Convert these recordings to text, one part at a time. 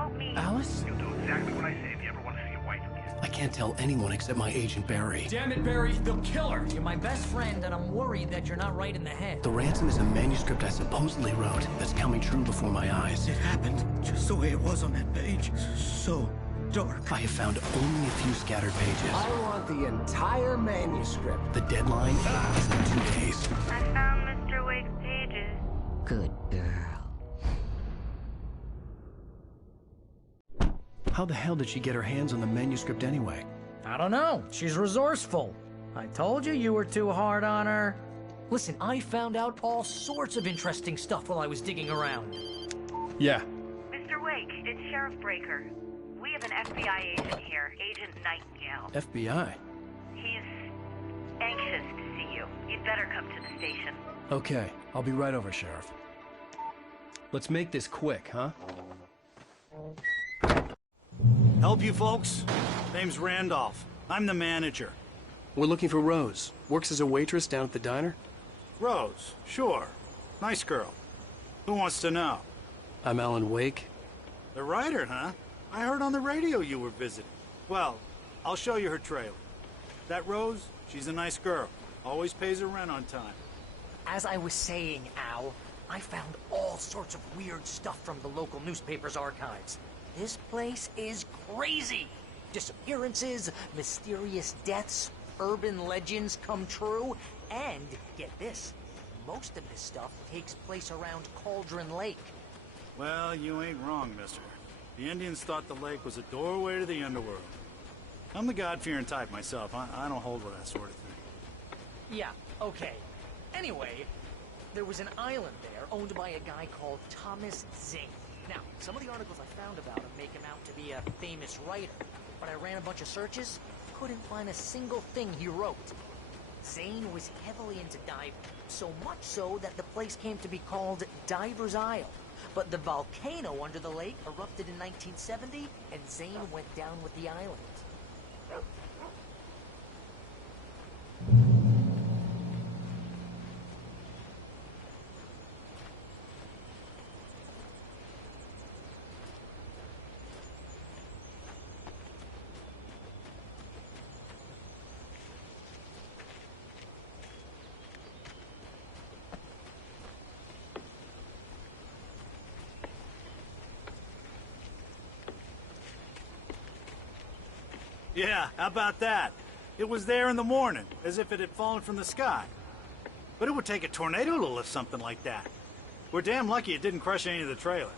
help me. Alice? You'll do exactly what I say if you ever want to see your wife again. I can't tell anyone except my agent Barry. Damn it, Barry, they'll kill her! You're my best friend, and I'm worried that you're not right in the head. The ransom is a manuscript I supposedly wrote that's coming true before my eyes. It happened just the way it was on that page. So dark. I have found only a few scattered pages. I want the entire manuscript. The deadline is in 2 days. I found Mr. Wake's pages. Good girl. How the hell did she get her hands on the manuscript anyway? I don't know. She's resourceful. I told you you were too hard on her. Listen, I found out all sorts of interesting stuff while I was digging around. Yeah. Mr. Wake, it's Sheriff Breaker. We have an FBI agent here, Agent Nightingale. FBI? He's anxious to see you. You'd better come to the station. Okay, I'll be right over, Sheriff. Let's make this quick, huh? Help you folks? Name's Randolph. I'm the manager. We're looking for Rose. Works as a waitress down at the diner. Rose, sure. Nice girl. Who wants to know? I'm Alan Wake. The writer, huh? I heard on the radio you were visiting. Well, I'll show you her trailer. That Rose, she's a nice girl. Always pays her rent on time. As I was saying, Al, I found all sorts of weird stuff from the local newspaper's archives. This place is crazy. Disappearances, mysterious deaths, urban legends come true, and, get this, most of this stuff takes place around Cauldron Lake. Well, you ain't wrong, mister. The Indians thought the lake was a doorway to the underworld. I'm the God-fearing type myself. I don't hold with that sort of thing. Yeah, okay. Anyway, there was an island there owned by a guy called Thomas Zane. Now, some of the articles I found about him make him out to be a famous writer, but I ran a bunch of searches, couldn't find a single thing he wrote. Zane was heavily into diving, so much so that the place came to be called Diver's Isle. But the volcano under the lake erupted in 1970, and Zane went down with the island. Yeah, how about that? It was there in the morning, as if it had fallen from the sky. But it would take a tornado to lift something like that. We're damn lucky it didn't crush any of the trailers.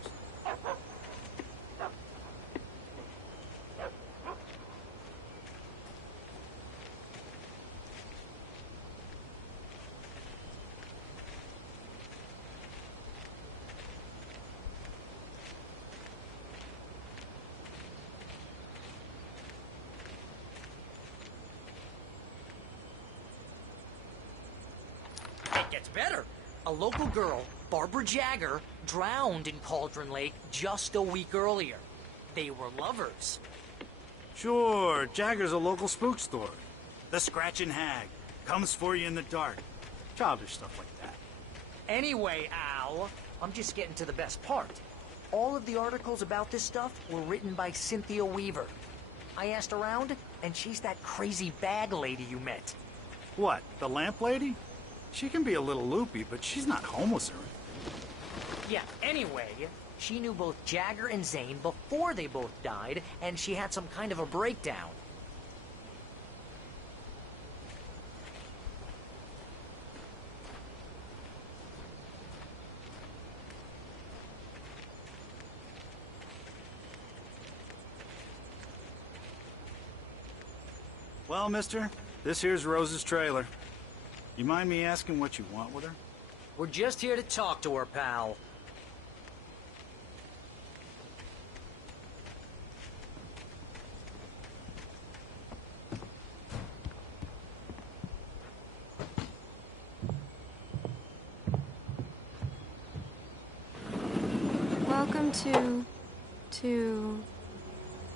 Gets better. A local girl, Barbara Jagger, drowned in Cauldron Lake just a week earlier. They were lovers. Sure, Jagger's a local spook story. The Scratching Hag comes for you in the dark. Childish stuff like that. Anyway, Al, I'm just getting to the best part. All of the articles about this stuff were written by Cynthia Weaver. I asked around, and she's that crazy bag lady you met. What, the lamp lady? She can be a little loopy, but she's not homeless or anything. Yeah, anyway, she knew both Jagger and Zane before they both died, and she had some kind of a breakdown. Well, mister, this here's Rose's trailer. You mind me asking what you want with her? We're just here to talk to her, pal. Welcome to...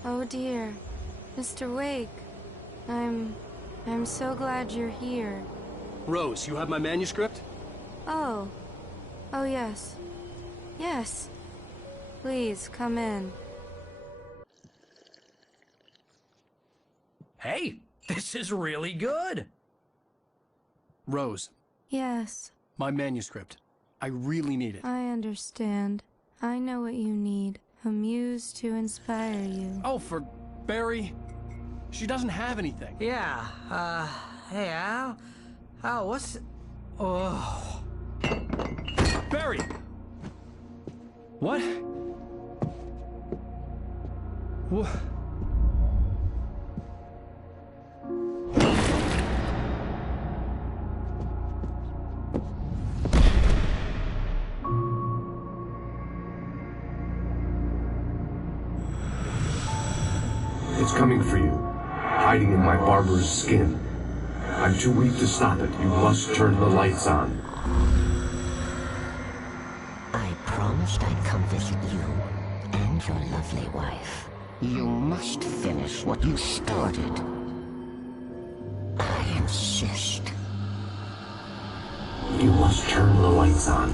Oh dear, Mr. Wake. I'm so glad you're here. Rose, you have my manuscript? Oh. Oh, yes. Yes. Please, come in. Hey, this is really good. Rose, Yes, my manuscript. I really need it. I understand. I know what you need. A muse to inspire you. Oh, for Barry? She doesn't have anything. Yeah, hey, Al? Al, what's... Oh... Barry! What? What? It's coming for you, hiding in my barber's skin. I'm too weak to stop it. You must turn the lights on. I promised I'd come visit you and your lovely wife. You must finish what you started. I insist. You must turn the lights on.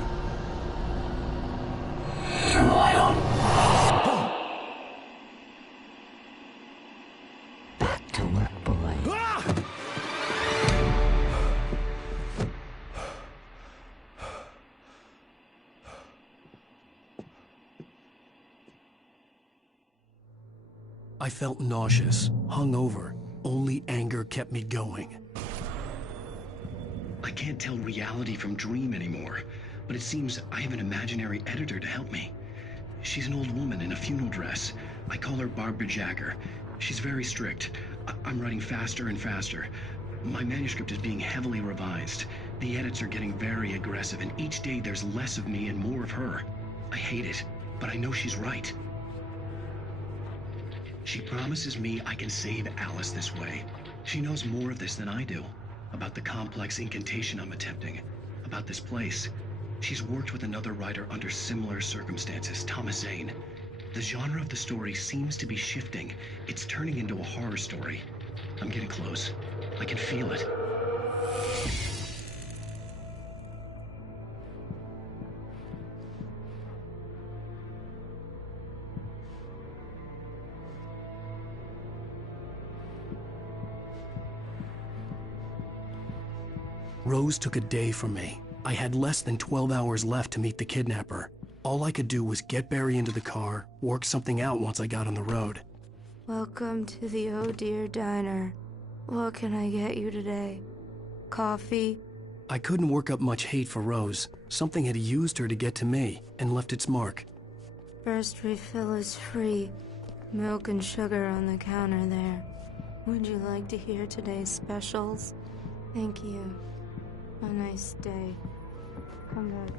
Turn the light on. Back to work, boy. I felt nauseous, hungover. Only anger kept me going. I can't tell reality from dream anymore, but it seems I have an imaginary editor to help me. She's an old woman in a funeral dress. I call her Barbara Jagger. She's very strict. I'm writing faster and faster. My manuscript is being heavily revised. The edits are getting very aggressive, and each day there's less of me and more of her. I hate it, but I know she's right. She promises me I can save Alice this way. She knows more of this than I do. About the complex incantation I'm attempting. About this place. She's worked with another writer under similar circumstances, Thomas Zane. The genre of the story seems to be shifting. It's turning into a horror story. I'm getting close. I can feel it. Rose took a day from me. I had less than 12 hours left to meet the kidnapper. All I could do was get Barry into the car, work something out once I got on the road. Welcome to the Oh Dear Diner. What can I get you today? Coffee? I couldn't work up much hate for Rose. Something had used her to get to me, and left its mark. First refill is free. Milk and sugar on the counter there. Would you like to hear today's specials? Thank you. A nice day. Come back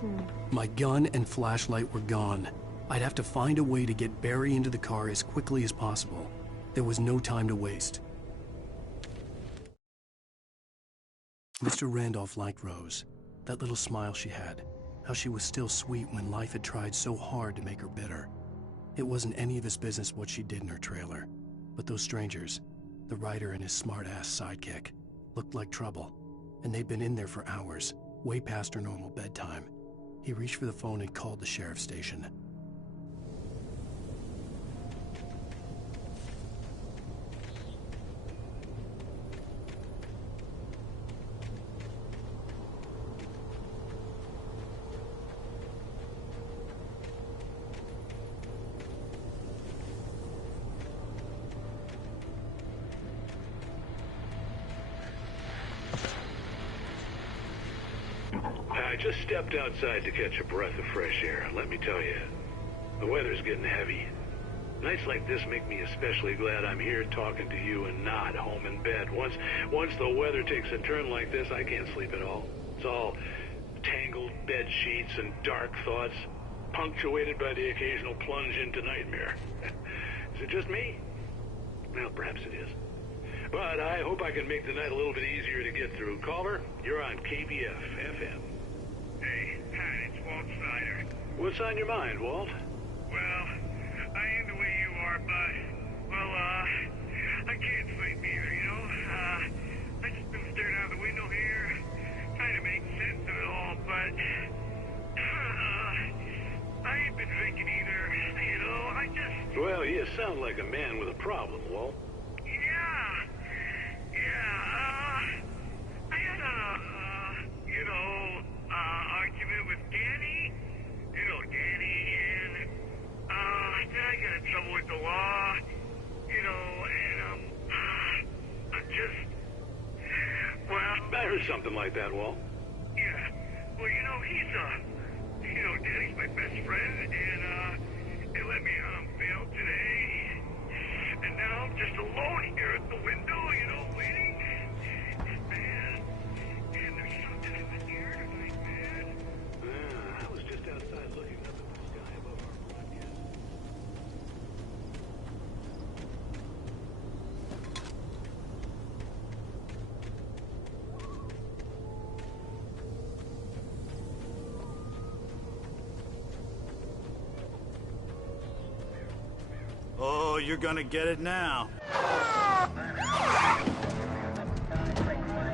soon. My gun and flashlight were gone. I'd have to find a way to get Barry into the car as quickly as possible. There was no time to waste. Mr. Randolph liked Rose. That little smile she had. How she was still sweet when life had tried so hard to make her bitter. It wasn't any of his business what she did in her trailer. But those strangers, the writer and his smart-ass sidekick, looked like trouble. And they'd been in there for hours, way past her normal bedtime. He reached for the phone and called the sheriff's station. I just stepped outside to catch a breath of fresh air. Let me tell you, the weather's getting heavy. Nights like this make me especially glad I'm here talking to you and not home in bed. Once the weather takes a turn like this, I can't sleep at all. It's all tangled bed sheets and dark thoughts, punctuated by the occasional plunge into nightmare. Is it just me? Well, perhaps it is. But I hope I can make the night a little bit easier to get through. Caller, you're on KBF FM. Hey, hi, it's Walt Snyder. What's on your mind, Walt? Well, I ain't the way you are, but, well, I can't sleep either, you know? I just been staring out the window here, trying to make sense of it all, but, I ain't been drinking either, you know? I just... Well, you sound like a man with a problem, Walt. Yeah, something like that, Walt? Yeah. Well, Danny's my best friend, and, they let me out on bail today. And now I'm just alone here at the window, waiting. Man, there's something in the air tonight, man. I was just outside looking up at the sky above our broadcast. Oh, you're gonna get it now.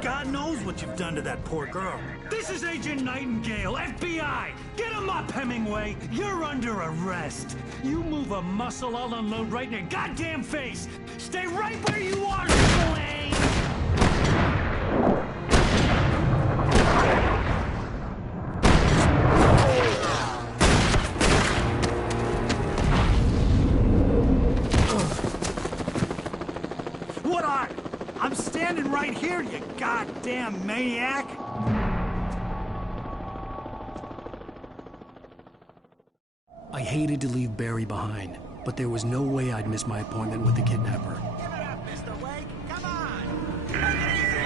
God knows what you've done to that poor girl. This is Agent Nightingale, FBI! Get him up, Hemingway! You're under arrest! You move a muscle, I'll unload right in your goddamn face! Stay right where you are, Slane! What are? I'm standing right here, you goddamn maniac! I hated to leave Barry behind, but there was no way I'd miss my appointment with the kidnapper. Give it up, Mr. Wake! Come on! Take it easy!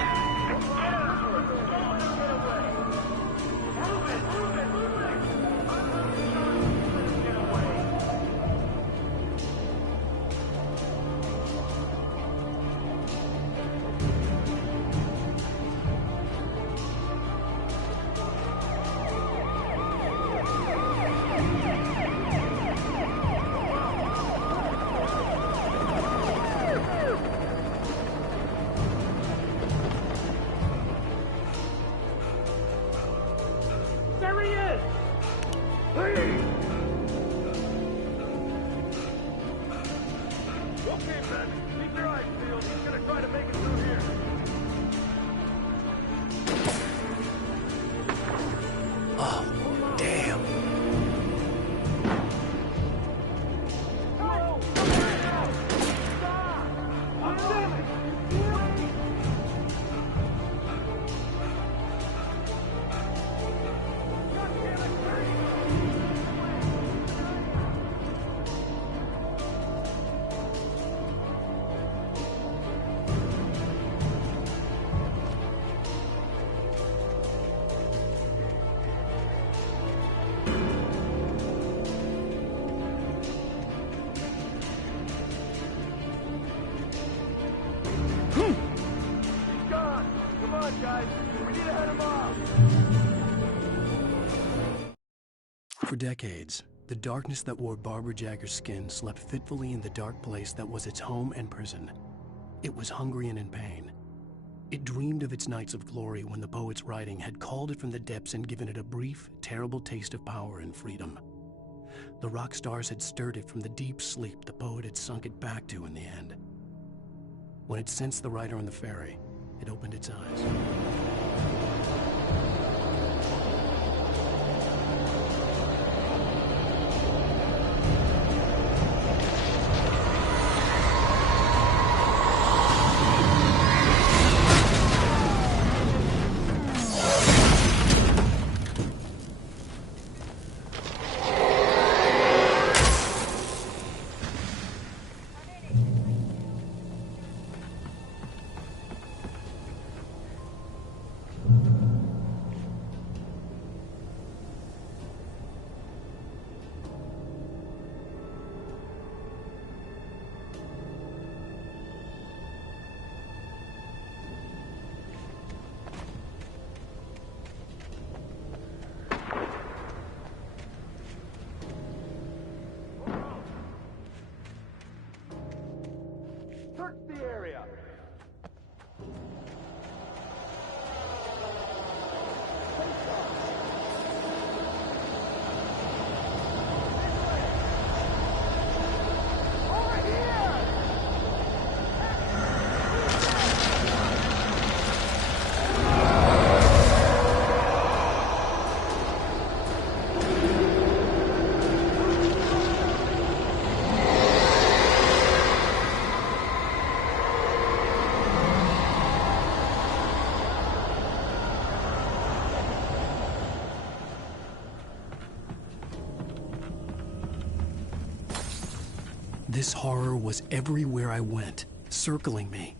For decades, the darkness that wore Barbara Jagger's skin slept fitfully in the dark place that was its home and prison. It was hungry and in pain. It dreamed of its nights of glory when the poet's writing had called it from the depths and given it a brief, terrible taste of power and freedom. The rock stars had stirred it from the deep sleep the poet had sunk it back to in the end. When it sensed the writer on the ferry, it opened its eyes. This horror was everywhere I went, circling me.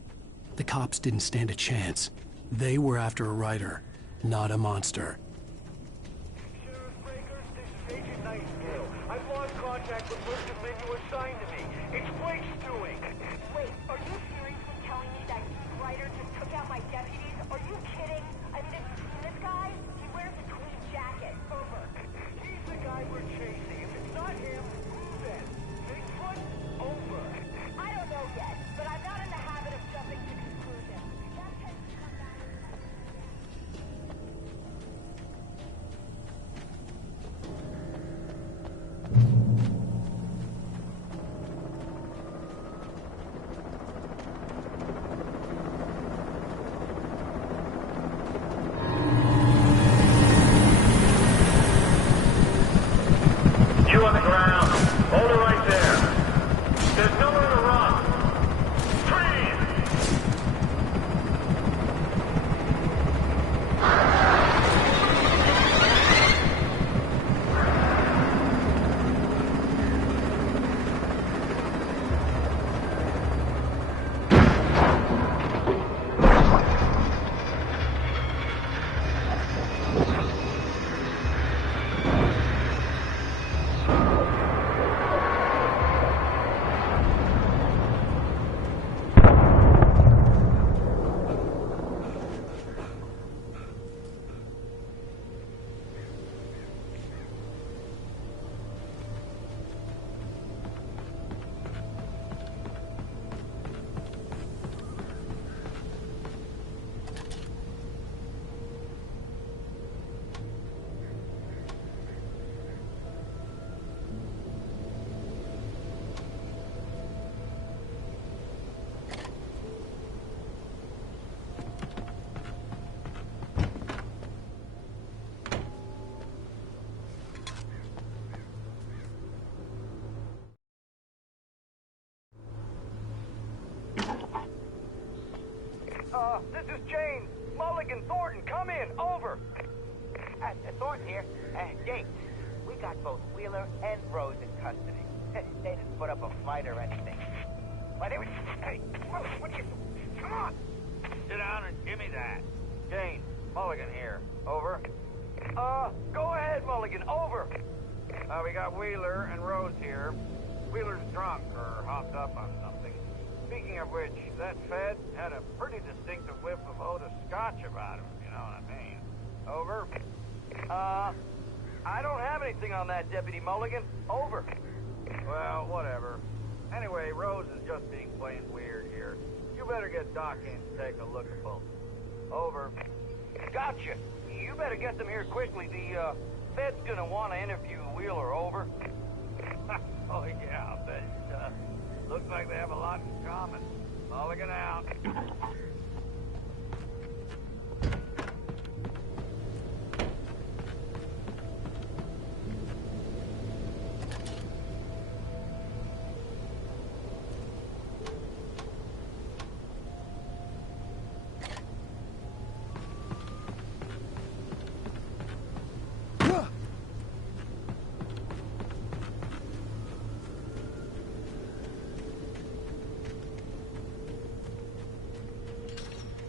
The cops didn't stand a chance. They were after a writer, not a monster. Sheriff Breakers, this is Agent Nightingale. I've lost contact with most of the men you assigned to me. It's Blake's doing. Wait, are you seriously telling me that Ryder just took out my deputies? Are you kidding? I mean, have you seen this guy? He wears a tweed jacket. Over. He's the guy we're chasing. If it's not him, who then? Bigfoot? Over. I don't know yet, but I'm not in the habit of jumping to conclusions. That tends to come back. You on the ground. Hold it right there. There's nowhere to run. Freeze! This is James. Mulligan, Thornton, come in. Over. Thornton here. James, we got both Wheeler and Rose in custody. They didn't put up a fight or anything. But anyway, hey, what are you... Come on! Sit down and give me that. James, Mulligan here. Over. Go ahead, Mulligan. Over. We got Wheeler and Rose here. Wheeler's drunk or hopped up on something. Speaking of which, that Fed had a pretty distinctive whiff of Otis Scotch about him, you know what I mean. Over. I don't have anything on that, Deputy Mulligan. Over. Well, whatever. Anyway, Rose is just being plain weird here. You better get Doc in to take a look at both. Over. Gotcha. You better get them here quickly. The Fed's gonna want to interview Wheeler. Over. Oh, yeah, I bet it does. Looks like they have a lot in common. Mulligan out.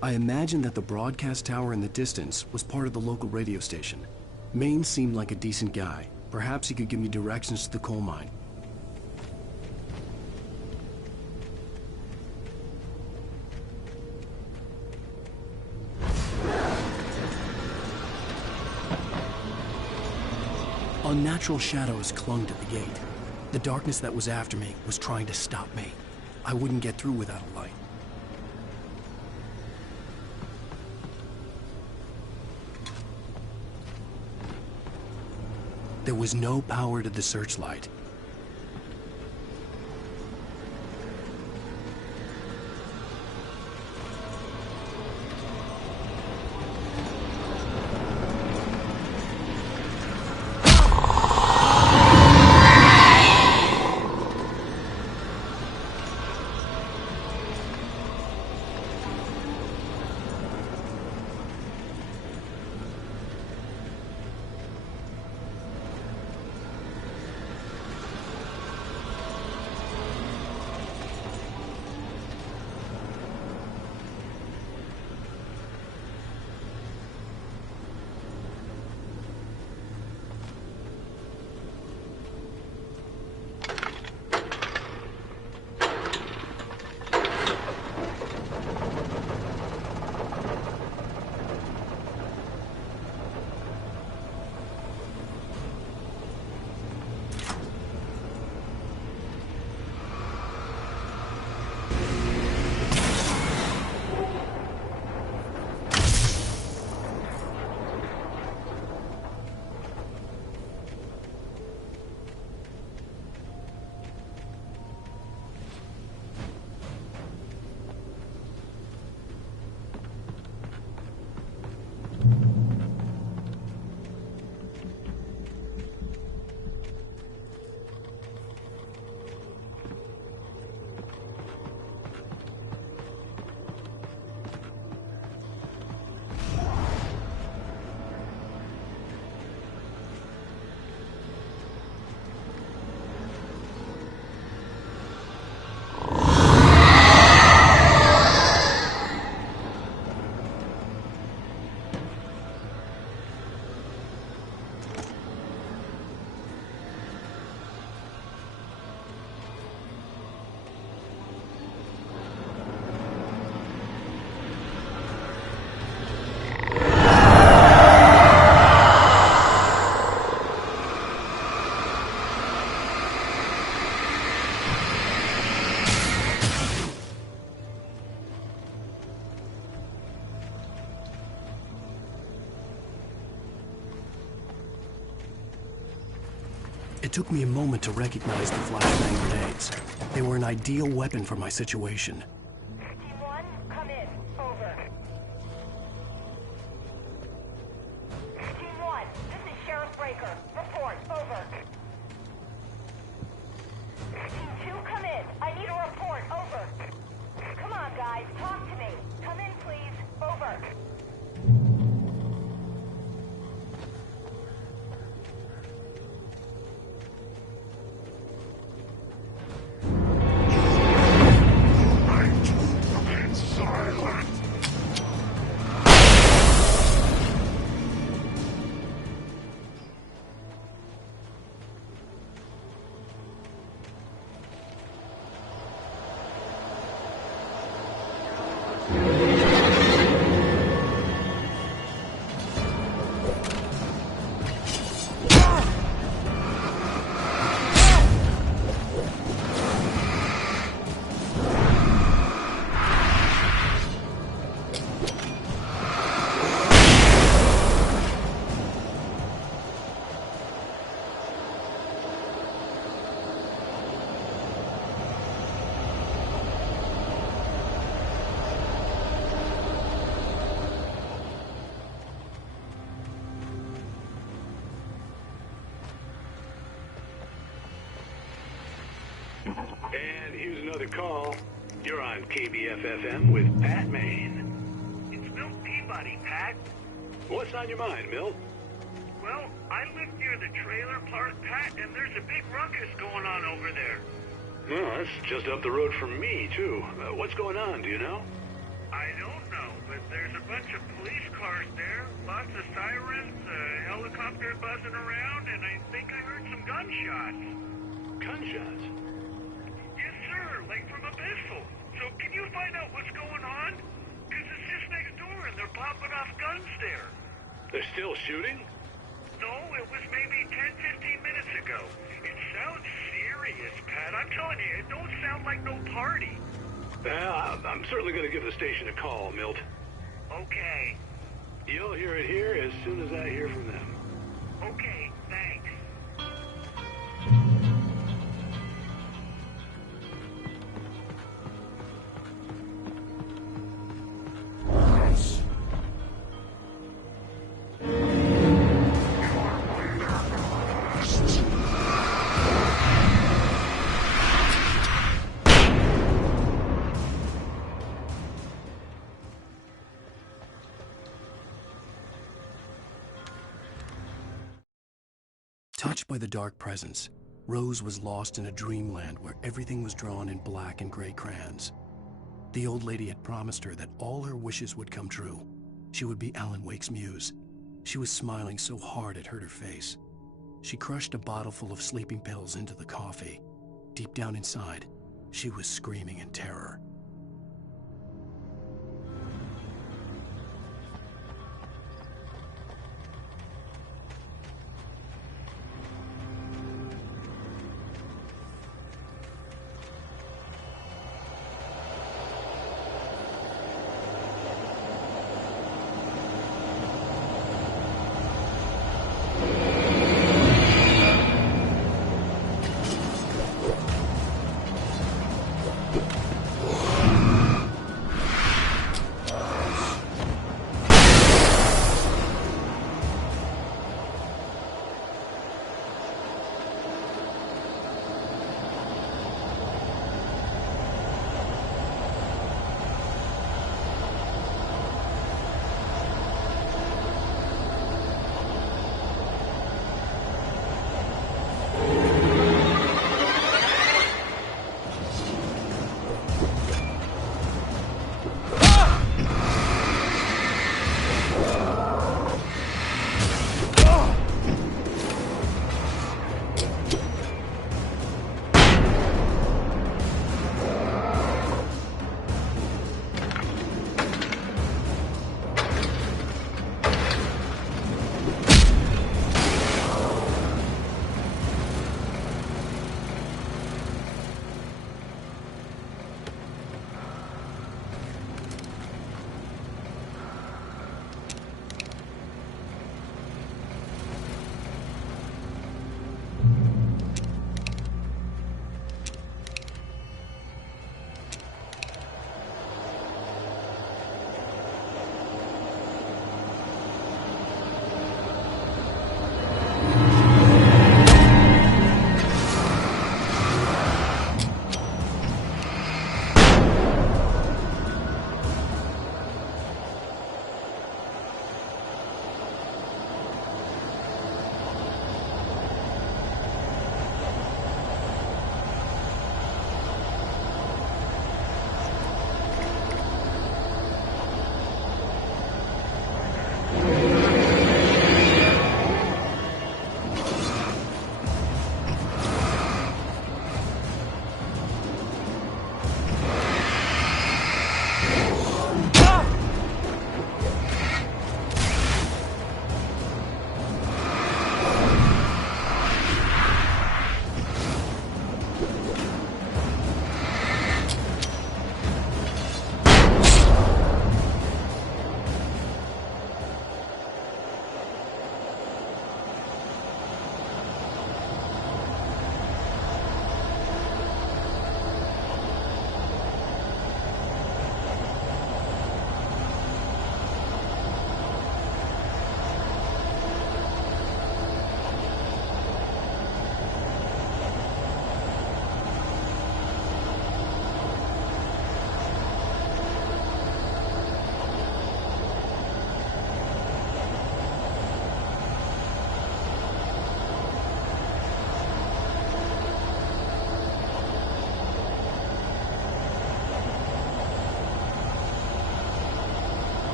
I imagined that the broadcast tower in the distance was part of the local radio station. Maine seemed like a decent guy. Perhaps he could give me directions to the coal mine. Unnatural shadows clung to the gate. The darkness that was after me was trying to stop me. I wouldn't get through without a light. There was no power to the searchlight. It took me a moment to recognize the flashbang grenades. They were an ideal weapon for my situation. Team 1, come in. Over. Team 1, this is Sheriff Breaker. Report. Over. Team 2, come in. I need a report. Over. Come on, guys. Talk to me. Come in, please. Over. And here's another call. You're on KBF-FM with Pat Maine. It's Milt Peabody, Pat. What's on your mind, Milt? Well, I live near the trailer park, Pat, and there's a big ruckus going on over there. Well, that's just up the road from me, too. What's going on, do you know? I don't know, but there's a bunch of police cars there, lots of sirens, a helicopter buzzing around, and I think I heard some gunshots. Gunshots? Yes, sir, like from a pistol. So can you find out what's going on? Because it's just next door and they're popping off guns there. They're still shooting? No, it was maybe 10, 15 minutes ago. It sounds serious, Pat. I'm telling you, it don't sound like no party. I'm certainly going to give the station a call, Milt. Okay. You'll hear it here as soon as I hear from them. Okay, thanks. Touched by the dark presence, Rose was lost in a dreamland where everything was drawn in black and gray crayons. The old lady had promised her that all her wishes would come true. She would be Alan Wake's muse. She was smiling so hard it hurt her face. She crushed a bottle full of sleeping pills into the coffee. Deep down inside, she was screaming in terror.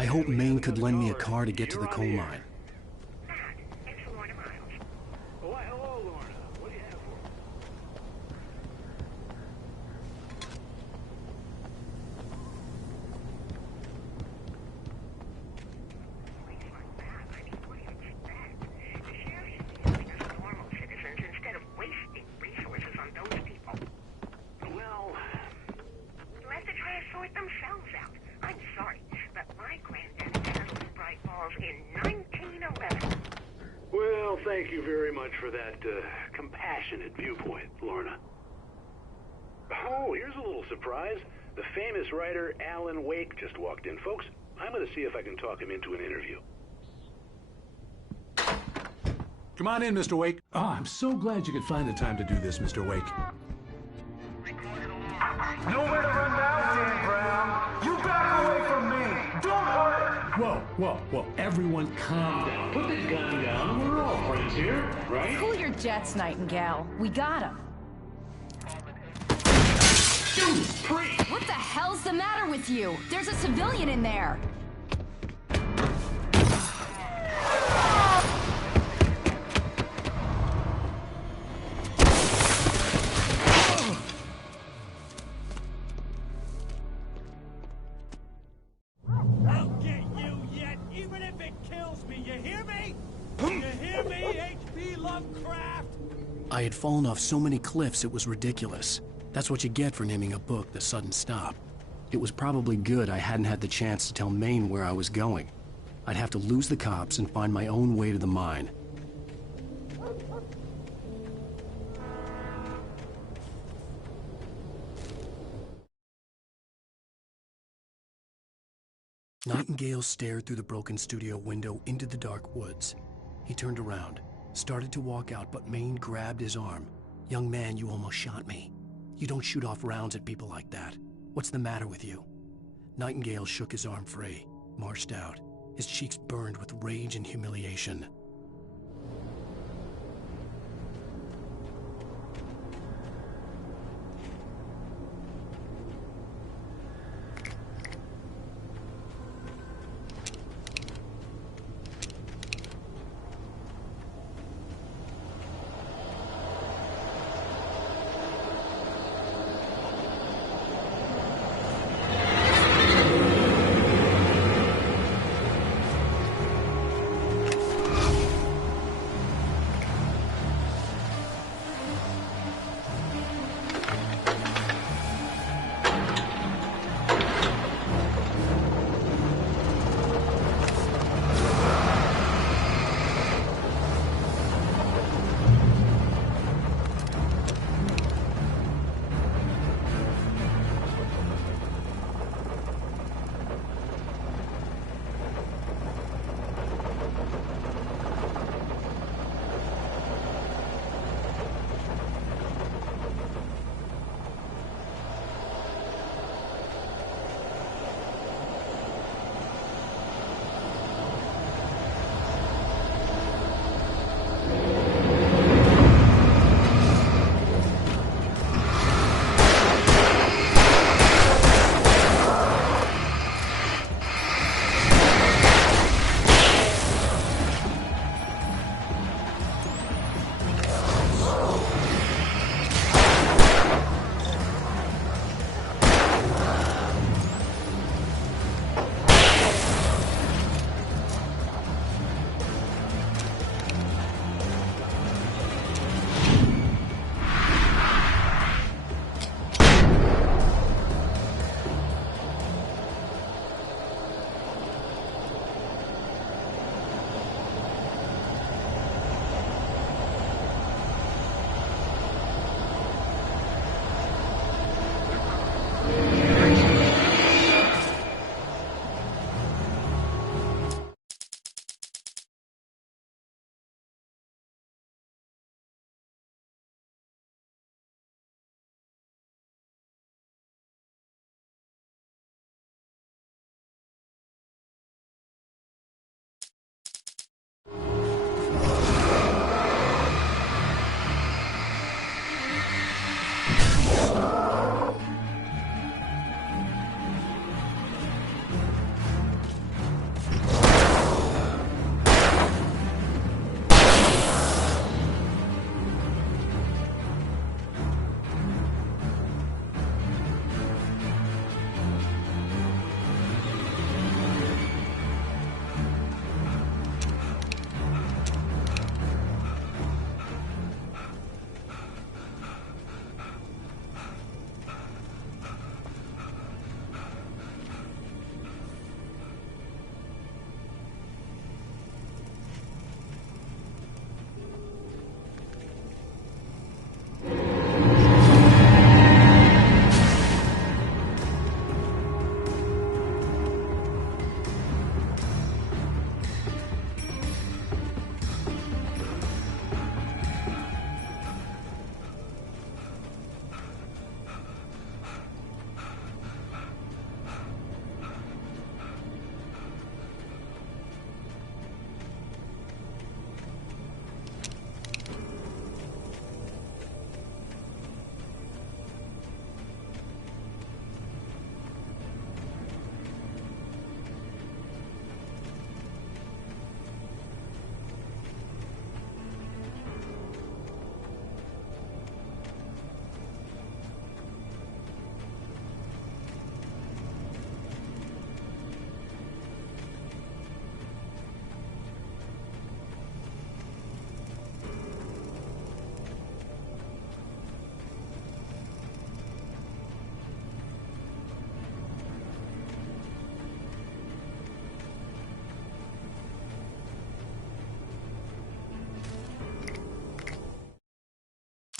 I hoped Maine could lend me a car to get to the coal mine. Why, hello, Lorna. What do you have for me? Well, You'll have to try to sort themselves out. I'm sorry, but my granddad handled bright balls in 1911. well, thank you very much for that compassionate viewpoint, Lorna. Oh, here's a little surprise. The famous writer Alan Wake just walked in. Folks, I'm going to see if I can talk him into an interview. Come on in, Mr. Wake. Oh, I'm so glad you could find the time to do this, Mr. Wake. Nowhere to run now, Dan Brown. You back away from me. Don't hurt it. Whoa. Everyone calm down. Put the gun down. We're all friends here, right? Cool your jets, Nightingale. We got him. What the hell's the matter with you? There's a civilian in there. I'll get you yet, even if it kills me. You hear me? You hear me, H.P. Lovecraft? I had fallen off so many cliffs it was ridiculous. That's what you get for naming a book The Sudden Stop. It was probably good I hadn't had the chance to tell Maine where I was going. I'd have to lose the cops and find my own way to the mine. Nightingale stared through the broken studio window into the dark woods. He turned around, started to walk out, but Maine grabbed his arm. "Young man, you almost shot me. You don't shoot off rounds at people like that. What's the matter with you?" Nightingale shook his arm free, marched out. His cheeks burned with rage and humiliation.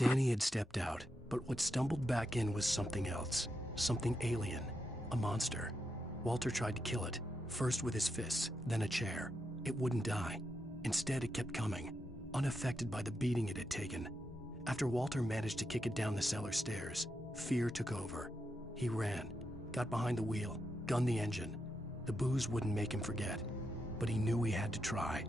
Danny had stepped out, but what stumbled back in was something else. Something alien. A monster. Walter tried to kill it, first with his fists, then a chair. It wouldn't die. Instead, it kept coming, unaffected by the beating it had taken. After Walter managed to kick it down the cellar stairs, fear took over. He ran, got behind the wheel, gunned the engine. The booze wouldn't make him forget, but he knew he had to try.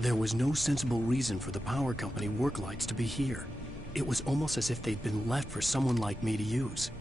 There was no sensible reason for the power company work lights to be here. It was almost as if they'd been left for someone like me to use.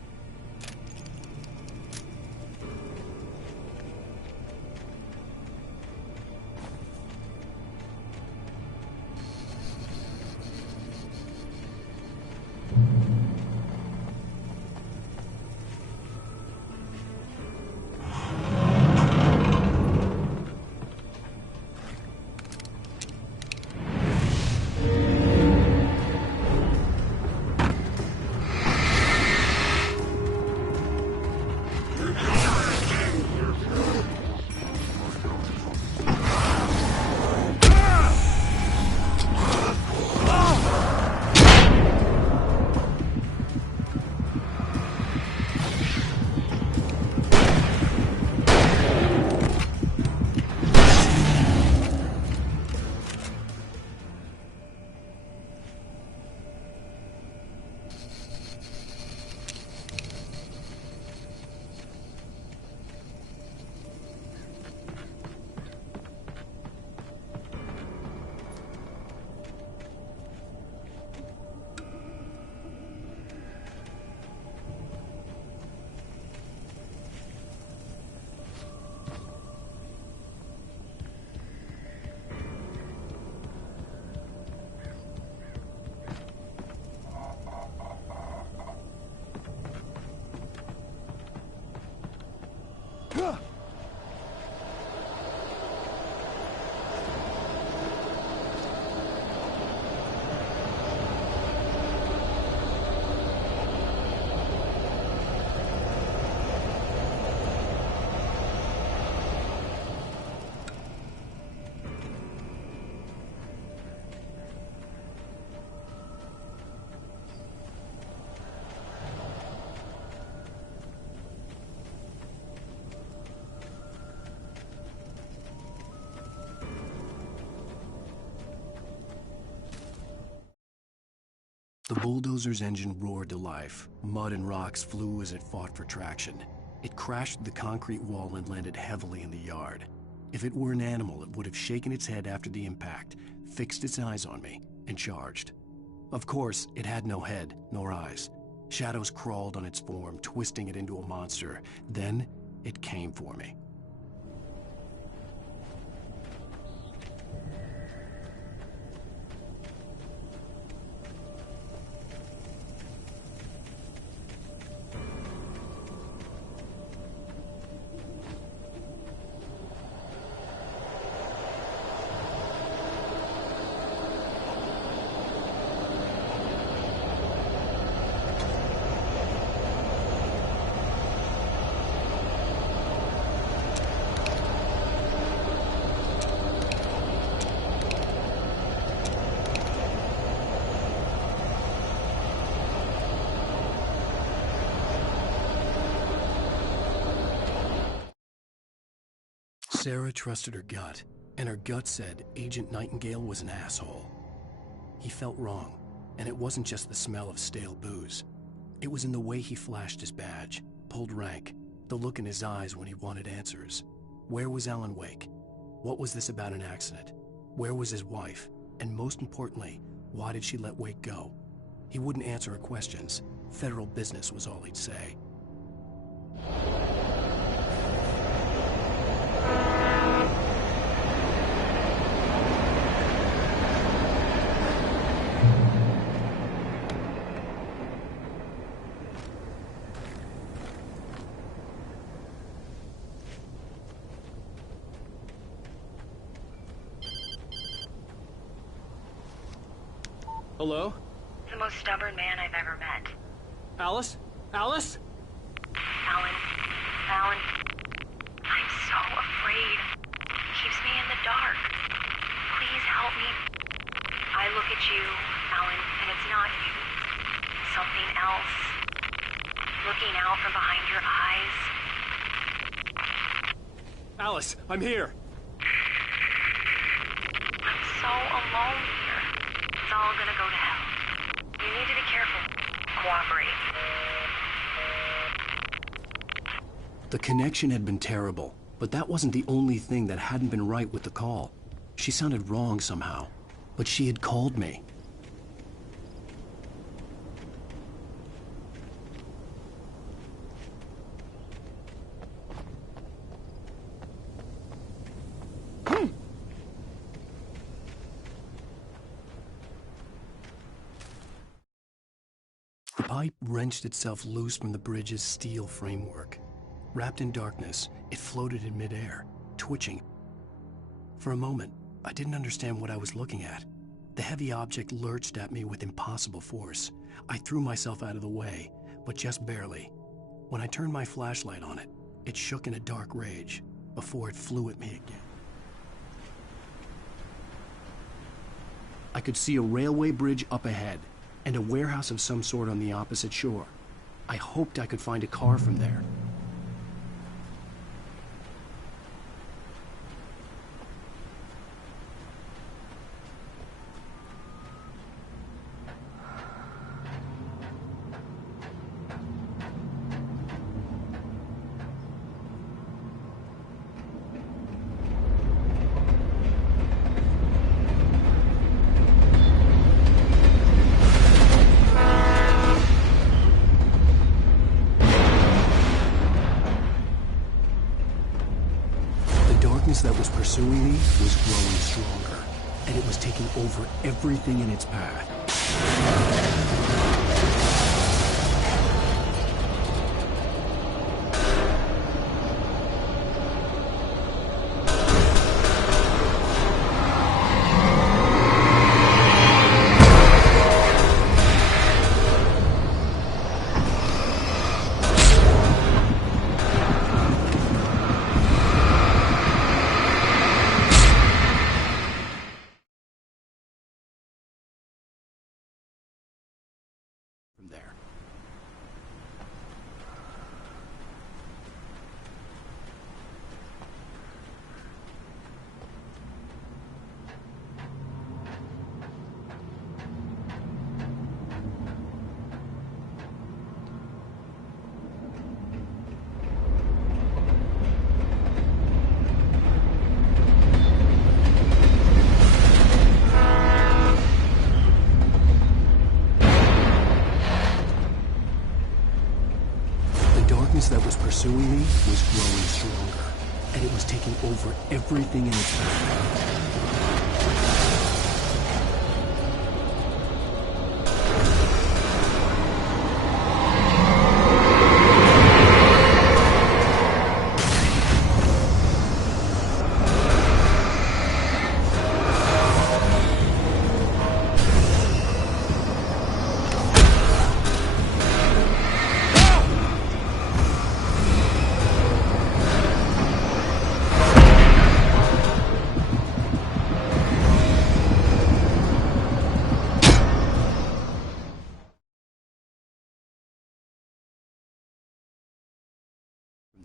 The bulldozer's engine roared to life. Mud and rocks flew as it fought for traction. It crashed the concrete wall and landed heavily in the yard. If it were an animal, it would have shaken its head after the impact, fixed its eyes on me, and charged. Of course, it had no head, nor eyes. Shadows crawled on its form, twisting it into a monster. Then, it came for me. Sarah trusted her gut, and her gut said Agent Nightingale was an asshole. He felt wrong, and it wasn't just the smell of stale booze. It was in the way he flashed his badge, pulled rank, the look in his eyes when he wanted answers. Where was Alan Wake? What was this about an accident? Where was his wife? And most importantly, why did she let Wake go? He wouldn't answer her questions. Federal business was all he'd say. Hello? The most stubborn man I've ever met. Alice? Alice? Alan. Alan. I'm so afraid. He keeps me in the dark. Please help me. I look at you, Alan, and it's not you. Something else. Looking out from behind your eyes. Alice, I'm here. I'm so alone here. It's all gonna go to hell. You need to be careful. Cooperate. The connection had been terrible, but that wasn't the only thing that hadn't been right with the call. She sounded wrong somehow, but she had called me. The pipe wrenched itself loose from the bridge's steel framework. Wrapped in darkness, it floated in midair, twitching. For a moment, I didn't understand what I was looking at. The heavy object lurched at me with impossible force. I threw myself out of the way, but just barely. When I turned my flashlight on it, it shook in a dark rage before it flew at me again. I could see a railway bridge up ahead, and a warehouse of some sort on the opposite shore. I hoped I could find a car from there. That was pursuing me was growing stronger, and it was taking over everything in its path. stronger, and it was taking over everything in its path.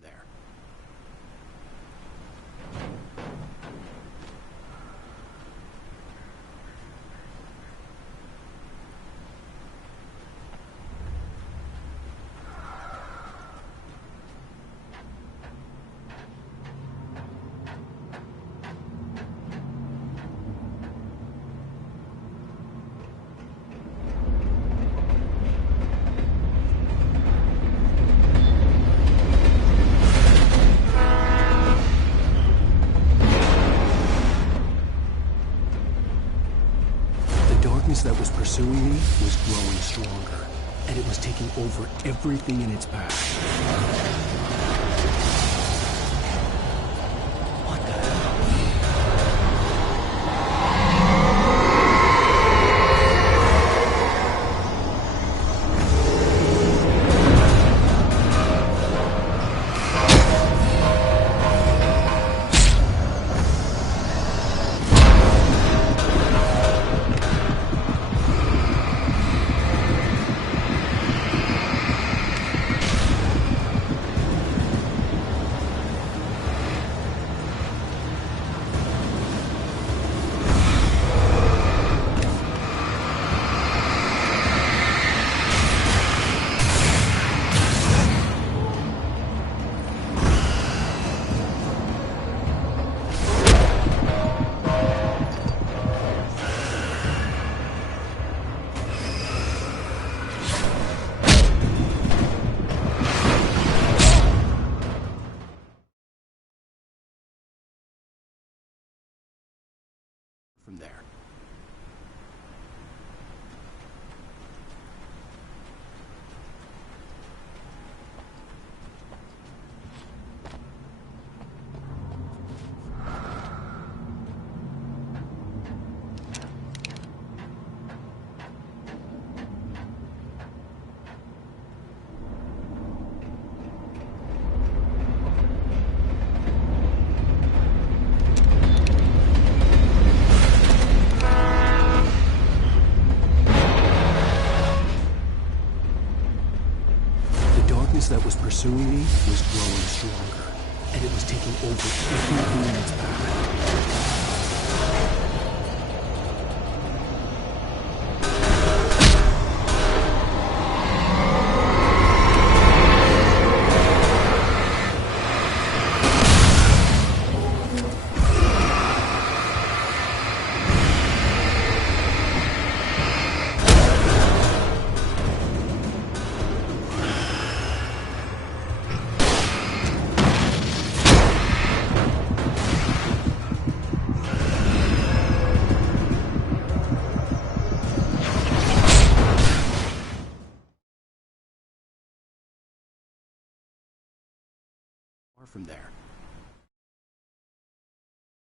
There. That was pursuing me was growing stronger, and it was taking over everything in its path. From there. That was pursuing me was growing stronger, and it was taking over everything in its path. From there.